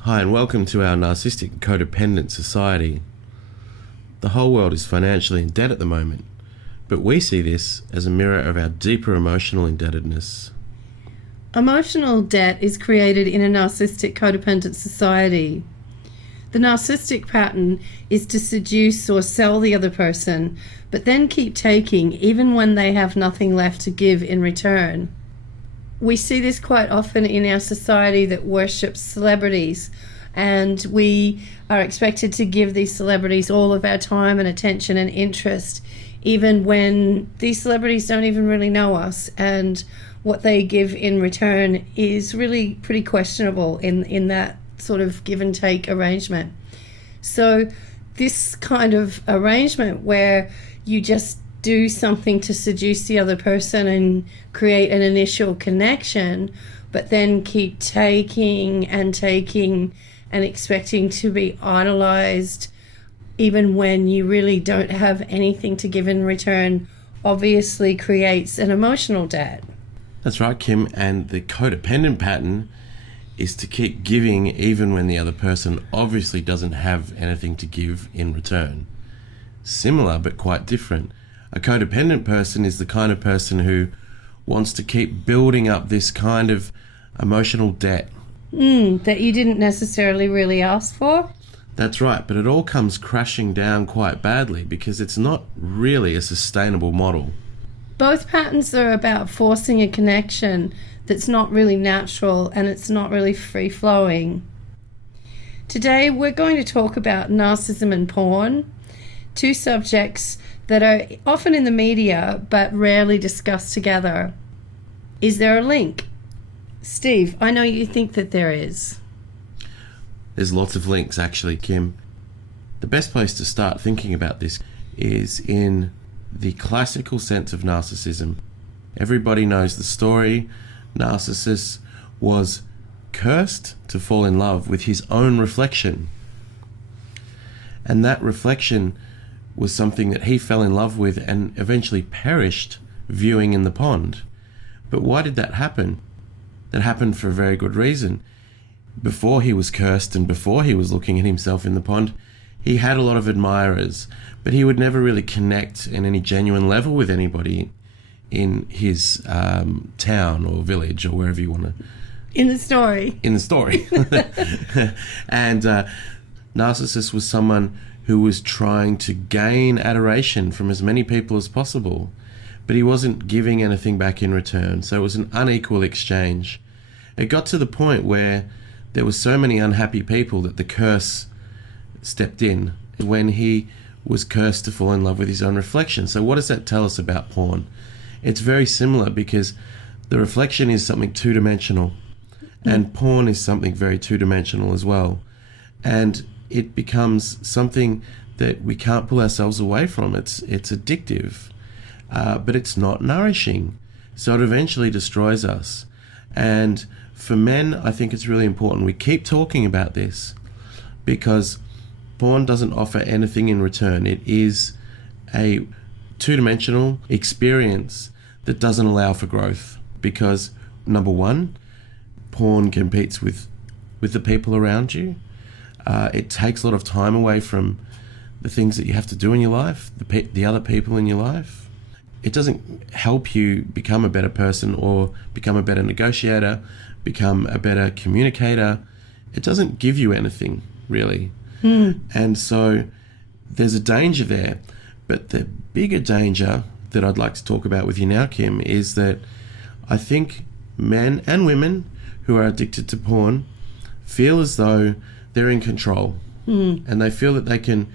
Hi, and welcome to our Narcissistic Codependent Society. The whole world is financially in debt at the moment, but we see this as a mirror of our deeper emotional indebtedness. Emotional debt is created in a narcissistic codependent society. The narcissistic pattern is to seduce or sell the other person, but then keep taking even when they have nothing left to give in return. We see this quite often in our society that worships celebrities, and we are expected to give these celebrities all of our time and attention and interest, even when these celebrities don't even really know us, and what they give in return is really pretty questionable in that sort of give and take arrangement. So this kind of arrangement where you just do something to seduce the other person and create an initial connection, but then keep taking and expecting to be idolized even when you really don't have anything to give in return, obviously creates an emotional debt. That's right, Kim, and the codependent pattern is to keep giving even when the other person obviously doesn't have anything to give in return. Similar but quite different. A codependent person is the kind of person who wants to keep building up this kind of emotional debt. That you didn't necessarily really ask for? That's right, but it all comes crashing down quite badly because it's not really a sustainable model. Both patterns are about forcing a connection that's not really natural and it's not really free-flowing. Today we're going to talk about narcissism and porn, two subjects that are often in the media but rarely discussed together. Is there a link? Steve, I know you think that there is. There's lots of links actually, Kim. The best place to start thinking about this is in the classical sense of narcissism. Everybody knows the story. Narcissus was cursed to fall in love with his own reflection. And that reflection was something that he fell in love with and eventually perished viewing in the pond. But why did that happen? That happened for a very good reason. Before he was cursed and before he was looking at himself in the pond, he had a lot of admirers, but he would never really connect in any genuine level with anybody in his town or village or wherever you want to. In the story. And Narcissus was someone who was trying to gain adoration from as many people as possible, but he wasn't giving anything back in return, so it was an unequal exchange. It got to the point where there were so many unhappy people that the curse stepped in when he was cursed to fall in love with his own reflection. So what does that tell us about porn? It's very similar because the reflection is something two-dimensional and porn is something very two-dimensional as well. And it becomes something that we can't pull ourselves away from. It's addictive, but it's not nourishing. So it eventually destroys us. And for men, I think it's really important we keep talking about this because porn doesn't offer anything in return. It is a two-dimensional experience that doesn't allow for growth because, number one, porn competes with the people around you. It takes a lot of time away from the things that you have to do in your life, the other people in your life. It doesn't help you become a better person or become a better negotiator, become a better communicator. It doesn't give you anything, really. And so there's a danger there. But the bigger danger that I'd like to talk about with you now, Kim, is that I think men and women who are addicted to porn feel as though they're in control. And they feel that they can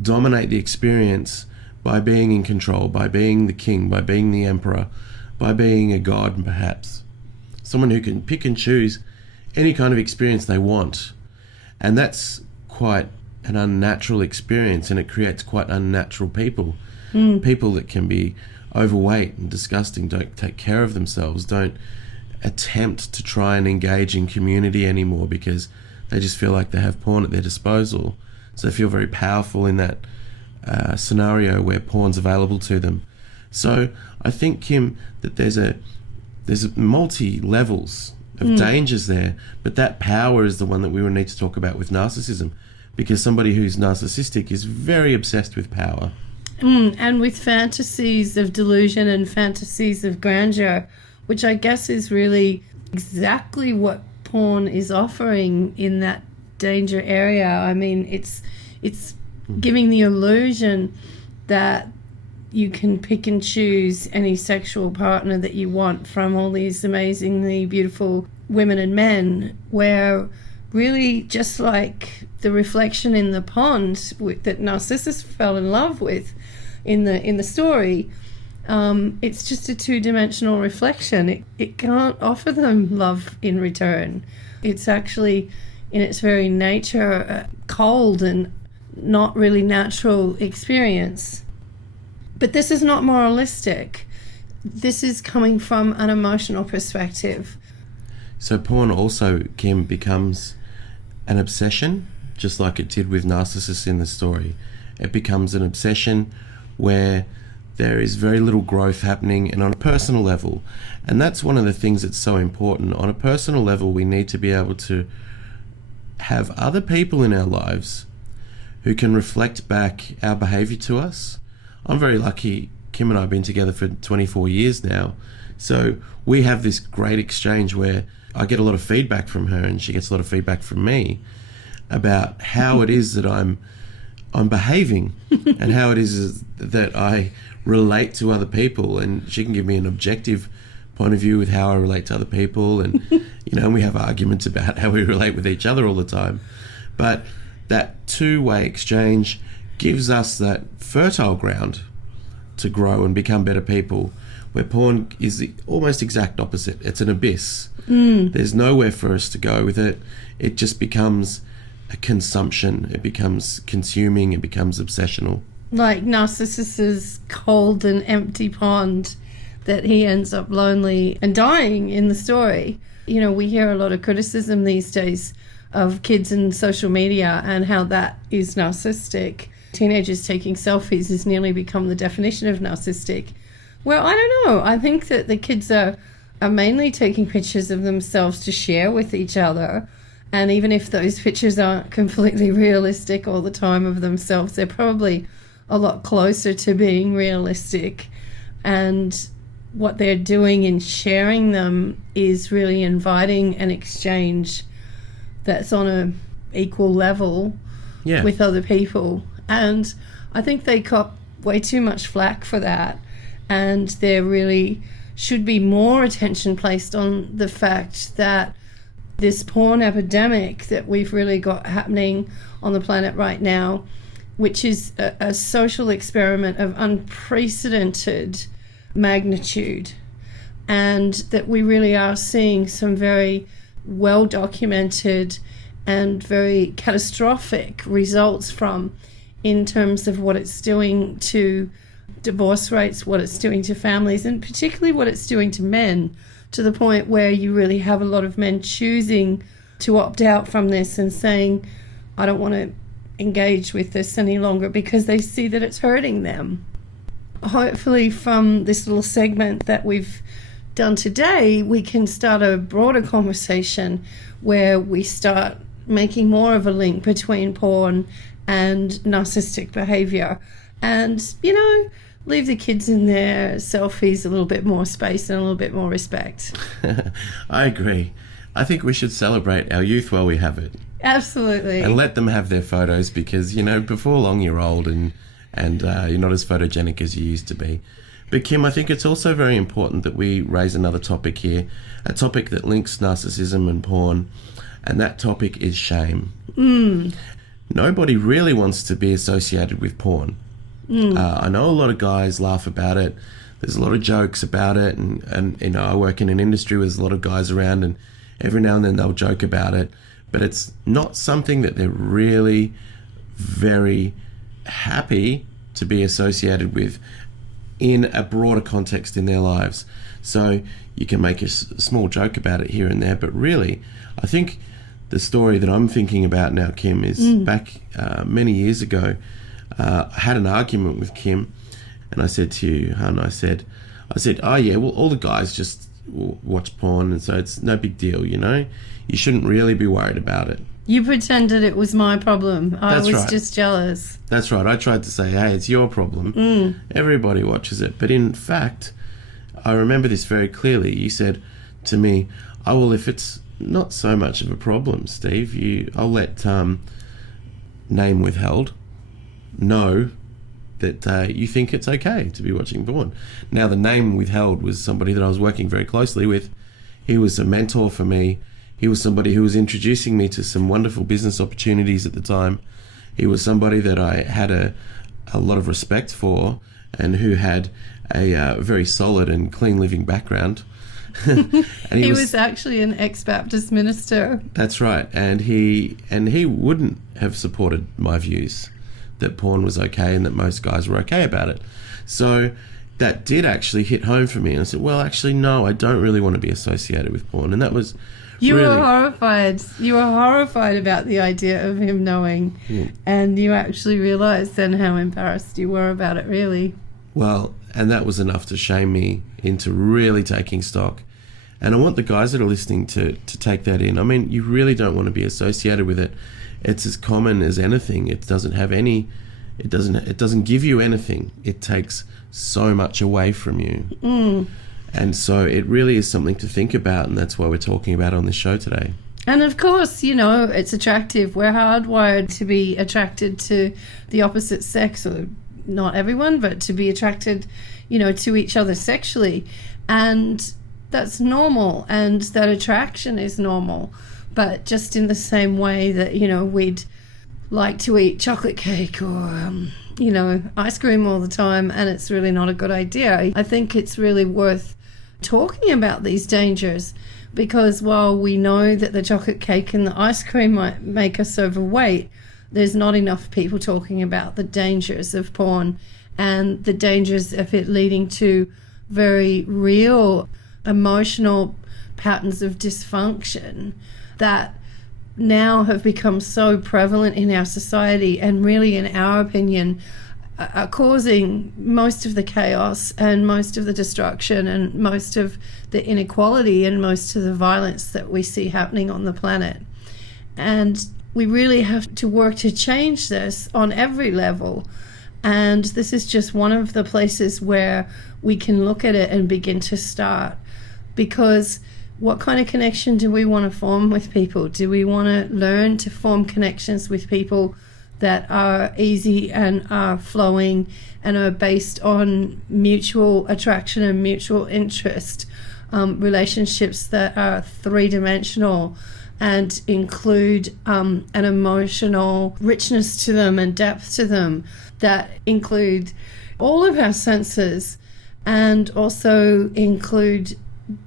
dominate the experience by being in control, by being the king, by being the emperor, by being a god perhaps. Someone who can pick and choose any kind of experience they want. And that's quite an unnatural experience, and it creates quite unnatural people. People that can be overweight and disgusting, don't take care of themselves, don't attempt to try and engage in community anymore because they just feel like they have porn at their disposal. So they feel very powerful in that scenario where porn's available to them. So I think, Kim, that there's multi levels of dangers there. But that power is the one that we will need to talk about with narcissism, because somebody who's narcissistic is very obsessed with power. And with fantasies of delusion and fantasies of grandeur, which I guess is really exactly what porn is offering in that danger area. I mean, it's giving the illusion that you can pick and choose any sexual partner that you want from all these amazingly beautiful women and men, where really, just like the reflection in the pond that Narcissus fell in love with in the story, it's just a two-dimensional reflection. It can't offer them love in return. It's actually, in its very nature, a cold and not really natural experience. But this is not moralistic. This is coming from an emotional perspective. So porn also, Kim, becomes an obsession, just like it did with Narcissus in the story. It becomes an obsession where there is very little growth happening, and on a personal level. And that's one of the things that's so important. On a personal level, we need to be able to have other people in our lives who can reflect back our behavior to us. I'm very lucky. Kim and I have been together for 24 years now. So we have this great exchange where I get a lot of feedback from her and she gets a lot of feedback from me about how it is that I'm behaving and how it is that I relate to other people, and she can give me an objective point of view with how I relate to other people, and we have arguments about how we relate with each other all the time. But that two-way exchange gives us that fertile ground to grow and become better people, where porn is the almost exact opposite. It's an abyss. There's nowhere for us to go with it. It just becomes a consumption. It becomes consuming. It becomes obsessional. Like Narcissus's cold and empty pond that he ends up lonely and dying in the story. We hear a lot of criticism these days of kids and social media and how that is narcissistic. Teenagers taking selfies has nearly become the definition of narcissistic. Well, I don't know. I think that the kids are mainly taking pictures of themselves to share with each other. And even if those pictures aren't completely realistic all the time of themselves, they're probably a lot closer to being realistic. And what they're doing in sharing them is really inviting an exchange that's on an equal level with other people. And I think they cop way too much flack for that. And there really should be more attention placed on the fact that this porn epidemic that we've really got happening on the planet right now, which is a social experiment of unprecedented magnitude, and that we really are seeing some very well-documented and very catastrophic results from, in terms of what it's doing to divorce rates, what it's doing to families, and particularly what it's doing to men, to the point where you really have a lot of men choosing to opt out from this and saying, I don't want to engage with this any longer, because they see that it's hurting them. Hopefully from this little segment that we've done today, we can start a broader conversation where we start making more of a link between porn and narcissistic behavior, and leave the kids in their selfies a little bit more space and a little bit more respect. I agree. I think we should celebrate our youth while we have it. Absolutely. And let them have their photos, because before long you're old and you're not as photogenic as you used to be. But Kim, I think it's also very important that we raise another topic here, a topic that links narcissism and porn, and that topic is shame. Nobody really wants to be associated with porn. I know a lot of guys laugh about it. There's a lot of jokes about it, and I work in an industry where there's a lot of guys around, and every now and then they'll joke about it, but it's not something that they're really very happy to be associated with in a broader context in their lives. So you can make a small joke about it here and there, but really, I think the story that I'm thinking about now, Kim, is back many years ago. I had an argument with Kim, and I said to you, hun, I said, oh yeah, well, all the guys just watch porn, and so it's no big deal, you know? You shouldn't really be worried about it. You pretended it was my problem. I That's was right. just jealous. That's right. I tried to say, hey, it's your problem. Everybody watches it. But in fact, I remember this very clearly. You said to me, oh, well, if it's not so much of a problem, Steve, I'll let name withheld know that you think it's okay to be watching porn. Now, the name withheld was somebody that I was working very closely with. He was a mentor for me. He was somebody who was introducing me to some wonderful business opportunities at the time. He was somebody that I had a lot of respect for, and who had a very solid and clean living background. And he was actually an ex-Baptist minister. That's right. And he wouldn't have supported my views that porn was okay and that most guys were okay about it. So that did actually hit home for me. And I said, well, actually, no, I don't really want to be associated with porn. And that was You really... were horrified. You were horrified about the idea of him knowing. Yeah. And you actually realised then how embarrassed you were about it, really. Well, and that was enough to shame me into really taking stock. And I want the guys that are listening to take that in. I mean, you really don't want to be associated with it. It's as common as anything. It doesn't have any... It doesn't give you anything. It takes so much away from you. And so it really is something to think about, and that's why we're talking about it on this show today. And of course, you know, it's attractive. We're hardwired to be attracted to the opposite sex, or not everyone, but to be attracted, you know, to each other sexually. And that's normal, and that attraction is normal. But just in the same way that, you know, we'd like to eat chocolate cake or, you know, ice cream all the time, and it's really not a good idea. I think it's really worth talking about these dangers, because while we know that the chocolate cake and the ice cream might make us overweight, there's not enough people talking about the dangers of porn and the dangers of it leading to very real emotional patterns of dysfunction that now have become so prevalent in our society, and really, in our opinion, are causing most of the chaos and most of the destruction and most of the inequality and most of the violence that we see happening on the planet. And we really have to work to change this on every level. And this is just one of the places where we can look at it and begin to start. Because what kind of connection do we want to form with people? Do we want to learn to form connections with people that are easy and are flowing and are based on mutual attraction and mutual interest, relationships that are three-dimensional and include an emotional richness to them and depth to them, that include all of our senses and also include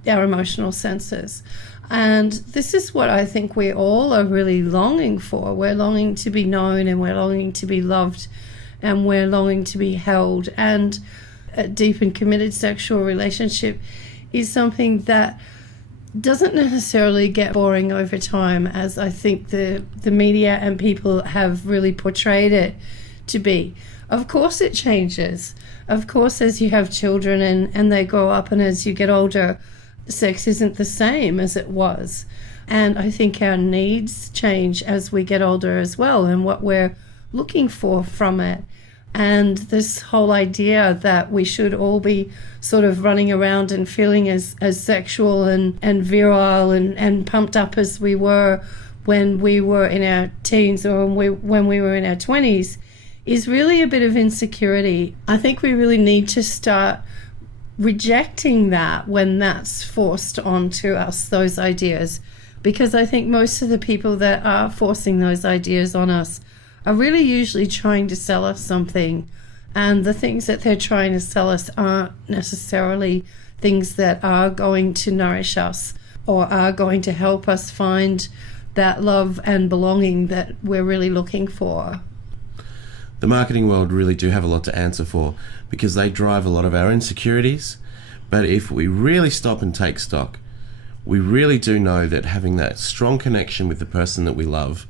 our emotional senses. And this is what I think we all are really longing for. We're longing to be known, and we're longing to be loved, and we're longing to be held. And a deep and committed sexual relationship is something that doesn't necessarily get boring over time, as I think the media and people have really portrayed it to be. Of course it changes. Of course, as you have children and they grow up, and as you get older, sex isn't the same as it was. And I think our needs change as we get older as well, and what we're looking for from it. And this whole idea that we should all be sort of running around and feeling as sexual and virile and pumped up as we were when we were in our teens or when we were in our 20s is really a bit of insecurity. I think we really need to start rejecting that when that's forced onto us, those ideas, because I think most of the people that are forcing those ideas on us are really usually trying to sell us something, and the things that they're trying to sell us aren't necessarily things that are going to nourish us or are going to help us find that love and belonging that we're really looking for. The marketing world really do have a lot to answer for, because they drive a lot of our insecurities. But if we really stop and take stock, we really do know that having that strong connection with the person that we love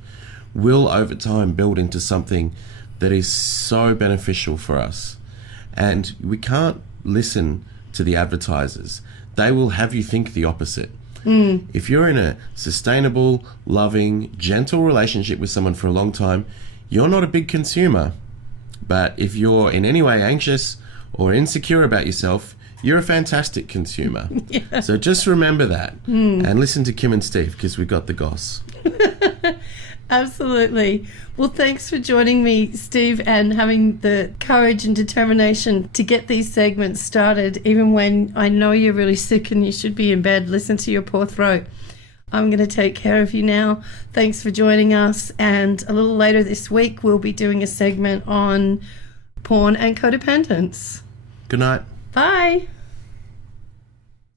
will over time build into something that is so beneficial for us. And we can't listen to the advertisers they will have you think the opposite. If you're in a sustainable, loving, gentle relationship with someone for a long time, you're not a big consumer. But if you're in any way anxious or insecure about yourself, you're a fantastic consumer. Yeah. So just remember that and listen to Kim and Steve, because we got the goss. Absolutely. Well, thanks for joining me, Steve, and having the courage and determination to get these segments started, even when I know you're really sick and you should be in bed. Listen to your poor throat. I'm going to take care of you now. Thanks for joining us. And a little later this week, we'll be doing a segment on porn and codependence. Good night. Bye.